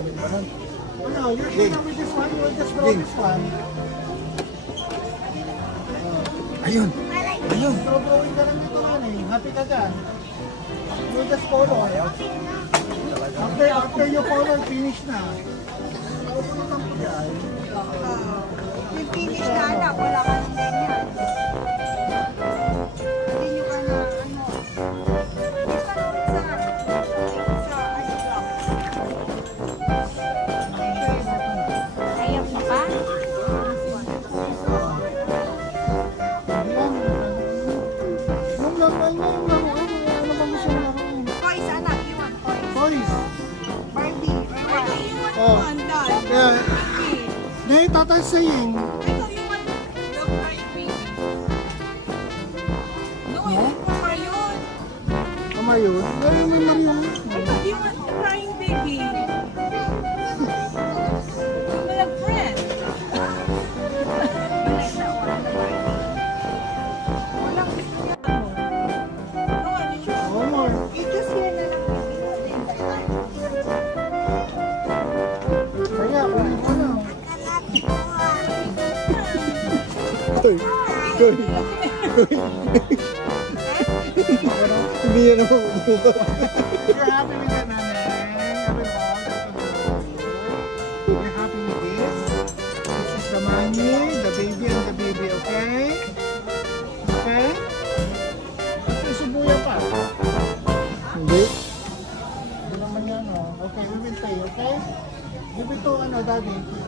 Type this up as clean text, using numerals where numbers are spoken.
Ano, you're sure with this one? We'll just draw this one. Ayun. Ayun. So, drawing ka lang dito man eh. Happy ka dyan. We'll just color. After you color, finish na. Yung finish na anak, wala ka ng ganyan. Hindi ka na, ano. Hindi ka sa ano block. Ayaw mo pa? Yung laruan mo, yung laruan. Ano bang gusto mo laruan? Toys anak, you want toys? Toys. Barbie, or what? You want Oh. one doll? Yeah. Barbie. Nay, tatay saying. I thought you want the Barbie. No, I want Marion. Tama yun. Meron may Marion. I thought you want the crying baby. You like friend. You like that one, the Barbie. Walang gusto niya mo. No, ano siya? Oh, more. I-choose here na lang. Kaya, ulit ko na. Koy. Koy. Koy. Hindi yan ako. You're happy with